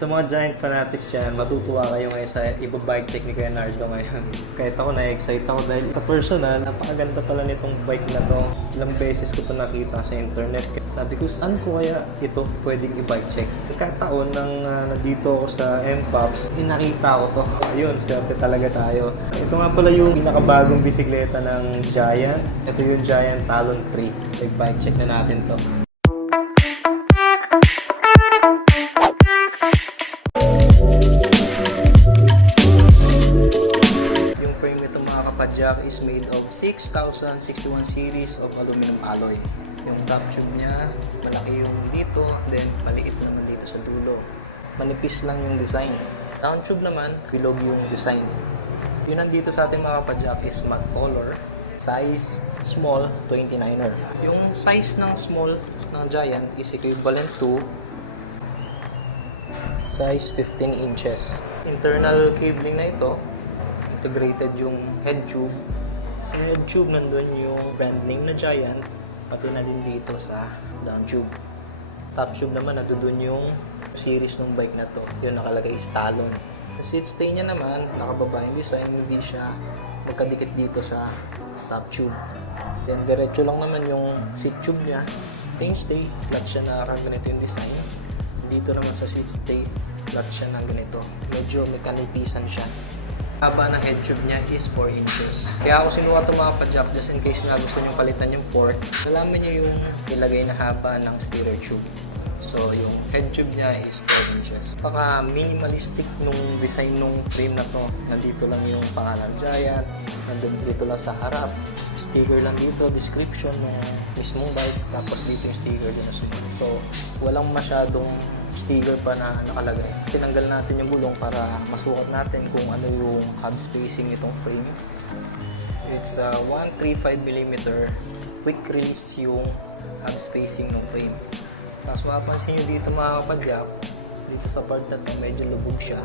Sa mga Giant fanatics dyan, matutuwa kayo ngayon sa iba-bike check ni Kuya Nardo ngayon. Kahit ako na-excite ako dahil sa personal, napakaganda pala nitong bike na to. Ilang beses ko to nakita sa internet. Sabi ko, saan ko kaya ito pwedeng i-bike check? Nagkataon nang nandito ako sa MPOPS, nakita ko to. Ayun, swerte talaga tayo. Ito nga pala yung pinakabagong bisikleta ng Giant. Ito yung Giant Talon 3. Nag-bike check na natin to. Jack is made of 6061 series of aluminum alloy. Yung top tube niya, malaki yung dito, then maliit naman dito sa dulo. Manipis lang yung design. Down tube naman, bilog yung design. Yung nandito sa ating mga kapadyak is matte color. Size small, 29er. Yung size ng small ng Giant is equivalent to size 15 inches. Internal cabling na ito, integrated yung head tube. Sa head tube nandun yung brand name na Giant, pati na din dito sa down tube. Top tube naman nandun yung series ng bike na to. Yun nakalagay is Talon. Sa seat stay niya naman, nakababa yung design, hindi siya magkadikit dito sa top tube. Then diretso lang naman yung seat tube niya. Plain stay, flat siya na ganito yung design. Dito naman sa seat stay, flat siya na ganito. Medyo may kanipisan siya. Haba ng head tube niya is 4 inches. Kaya ako sinuha itong mga padjak just in case na gusto nyo palitan yung fork. Alamin nyo yung ilagay na haba ng steerer tube. So yung head tube niya is 4 inches. Paka minimalistic nung design nung frame na to. Nandito lang yung pangalan Giant. Nandun dito lang sa harap. Sticker lang dito, description ng mismong bike. Tapos dito yung sticker din na sumunod. So walang masyadong sticker pa na nakalagay. Tinanggal natin yung gulong para masukat natin kung ano yung hub spacing itong frame. It's 135mm quick release yung hub spacing ng frame. Tapos mapapansin nyo dito mga kapadyak, dito sa part na to medyo lubog siya.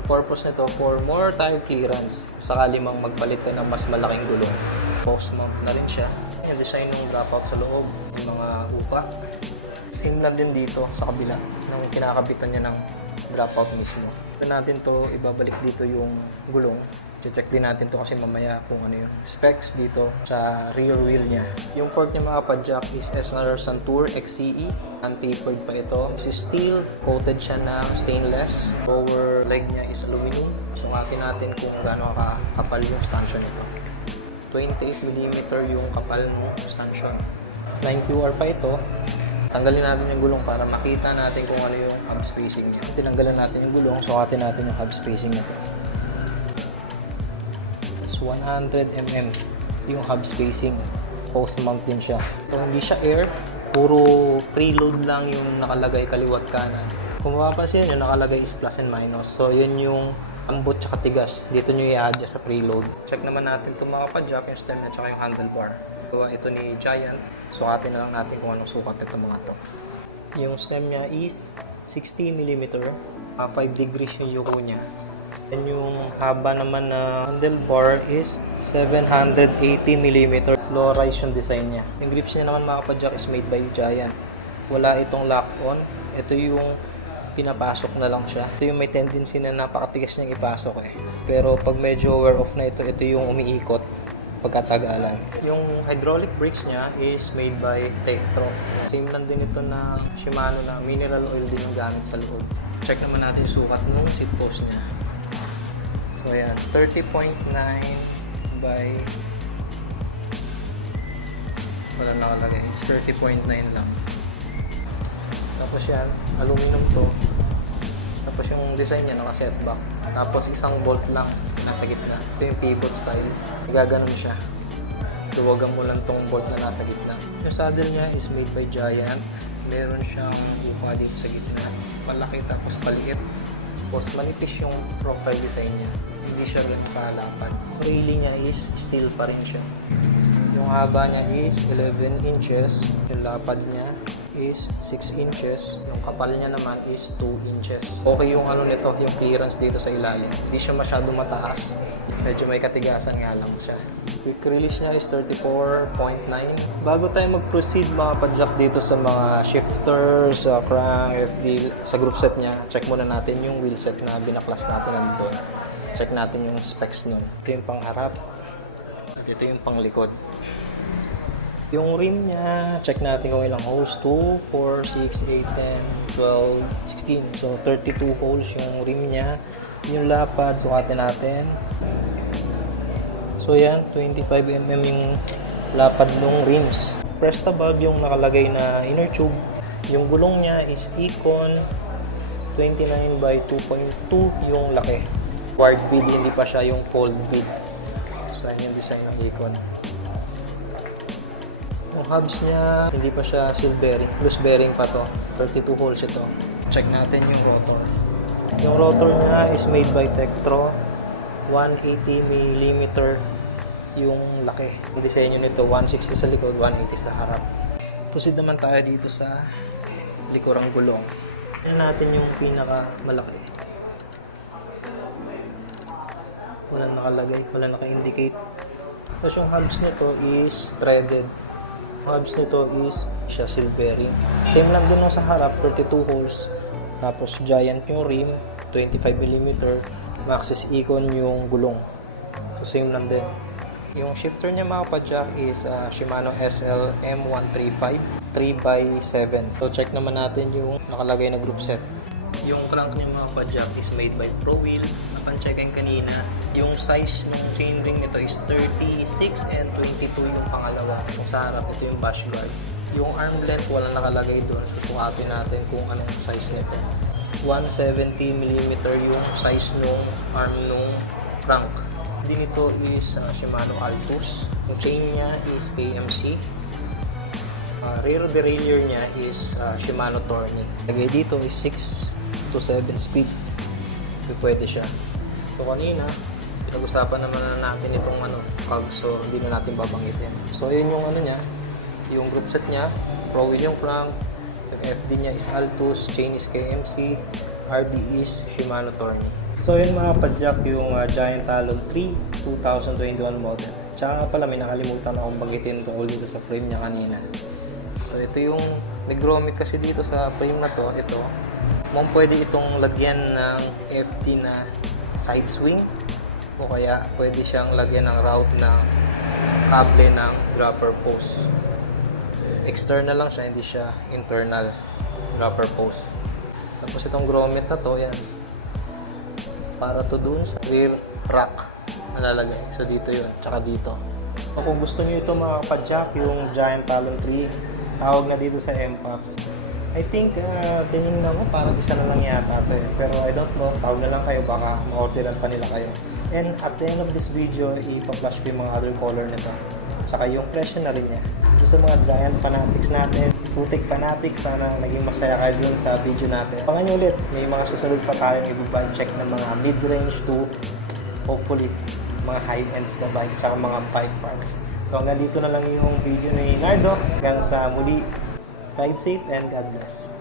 Ang purpose nito for more tire clearance. Sakali mang magpalit ka ng mas malaking gulong. Post mount na rin siya. Yung design ng dropout sa loob, yung mga upa. Same lang din dito sa kabila nang kinakabitan niya ng dropout mismo. Ito natin to ibabalik dito yung gulong. Check din natin to kasi mamaya kung ano yung specs dito sa rear wheel niya. Yung fork niya mga padjak is SR Santur XCE. Untapered pa ito. This is steel. Coated siya ng stainless. Lower leg niya is aluminum. Sungatin natin kung gaano kakapal yung stanchion nito. 28mm yung kapal ng stanchion. 9QR pa ito. Tanggalin natin yung gulong para makita natin kung ano yung hub spacing niya. Tinanggalan natin yung gulong, sukatin natin yung hub spacing nito. It's 100mm yung hub spacing. Post mount din siya. So hindi siya air, puro preload lang yung nakalagay kaliwat kanan. Kung mapapansin yung nakalagay is plus and minus. So yun yung ambot tsaka tigas. Dito nyo i-adjust sa preload. Check naman natin itong mga padjak, yung stem at saka yung handlebar. Ito ni Giant. Sukatin na lang natin kung anong sukat ito mga to. Yung stem niya is 60mm. 5 degrees yung yuko niya. And yung haba naman na handlebar is 780mm. Low-rise yung design niya. Yung grips niya naman mga padjak is made by Giant. Wala itong lock-on. Ito yung pinapasok na lang siya. Ito yung may tendency na napakatigas niyang ipasok eh. Pero pag medyo wear off na ito yung umiikot pagkatagalan. Yung hydraulic brakes niya is made by Tektro. Same lang din ito na Shimano na mineral oil din yung gamit sa loob. Check naman natin yung sukat ng seat post niya. So ayan, 30.9 by wala nakalagay. It's 30.9 lang. Tapos yan, aluminum to. Tapos yung design niya naka-setback. Tapos isang bolt lang nasa gitna. Ito yung pivot style. Gaganon siya. Duwagan mo lang tong bolt na nasa gitna. Yung saddle niya is made by Giant. Meron siyang upa dito sa gitna. Malaki tapos paliit. Tapos manipis yung profile design niya. Hindi siya kahalapan. Railing niya is steel pa rin siya. Yung haba niya is 11 inches. Yung lapad niya is 6 inches. Yung kapal niya naman is 2 inches. Okay yung ano nito, yung clearance dito sa ilalim. Hindi siya masyadong mataas. Medyo may katigasan nga lang siya. Quick release niya is 34.9. Bago tayo mag-proceed mga padjak dito sa mga shift After sa crank, FD, sa group set niya, check muna natin yung wheel set na binaklas natin nandun. Check natin yung specs nun. Ito yung pangharap at ito yung panglikod. Yung rim niya, check natin kung ilang holes. 2, 4, 6, 8, 10, 12, 16. So 32 holes yung rim niya. Yung lapad, sukatin natin. So yan, 25mm yung lapad ng rims. Presta valve yung nakalagay na inner tube. Yung gulong niya is Econ 29 by 2.2 yung laki. Quad bead, hindi pa siya yung fold bead. So yan yung design ng Econ. Yung hubs niya, hindi pa siya seal bearing. Loose bearing pa to. 32 holes ito. Check natin yung rotor. Yung rotor niya is made by Tektro. 180mm yung laki. Yung disenyo nito, 160 sa likod, 180 sa harap. Proceed naman tayo dito sa likurang gulong. Tignan natin yung pinaka malaki. Walang nakalagay, walang naka-indicate. Tapos yung hubs nito is threaded. Yung hubs nito is siya seal bearing. Same lang din sa harap, 32 holes. Tapos giant yung rim, 25mm. Maxxis Econ yung gulong. So same lang din. Yung shifter niya mga padjak is Shimano SL M135 3x7. So check naman natin yung nakalagay na group set. Yung crank niya mga padjak is made by ProWheel. Napan-checkin kanina. Yung size ng chainring nito is 36 and 22 yung pangalawa. Kung sa harap ito yung bush guard. Yung arm length walang nakalagay doon. So sukatin natin kung anong size nito. 170mm yung size nung arm nung crank. Din ito is Shimano Altus. Yung chain niya is KMC. Rear derailleur niya is Shimano Tourney. Lagay dito is 6 to 7 speed. Pwede siya. So kanina, pinag-usapan naman na natin itong cogs, so hindi na natin babanggitin. So yun yung niya, yung group set niya, ProWheel yung crank, yung FD niya is Altus, chain is KMC, RD is Shimano Tourney. So yun mga padjak, yung Giant Talon 3 2021 model. Tsaka nga pala may nakalimutan akong banggitin tungkol dito sa frame niya kanina. So ito yung may grommet kasi dito sa frame na to. Ito pwede itong lagyan ng FT na side swing o kaya pwede siyang lagyan ng route ng kable ng dropper post. External lang siya, hindi siya internal dropper post. Tapos itong grommet na to, yan, para to dun sa rear rack nalalagay. So dito yun, tsaka dito. So, kung gusto niyo ito mga padjak, yung Giant Talon 3, tawag na dito sa MPAPS. I think, tinignan mo, parang isa na lang yata ito eh. Pero I don't know, tawag na lang kayo, baka ma-orderan pa nila kayo. And at the end of this video, ipa-flash ko yung mga other color nito. Tsaka yung presyo na rin niya. So, sa mga Giant fanatics natin, Futek fanatics, sana naging masaya kayo dun sa video natin. Pangan nyo ulit, may mga susunod pa tayong i-check ng mga mid-range to hopefully mga high-ends na bike tsaka mga bike parts. So hanggang dito na lang yung video ni Nardo. Hanggang sa muli, ride safe and God bless.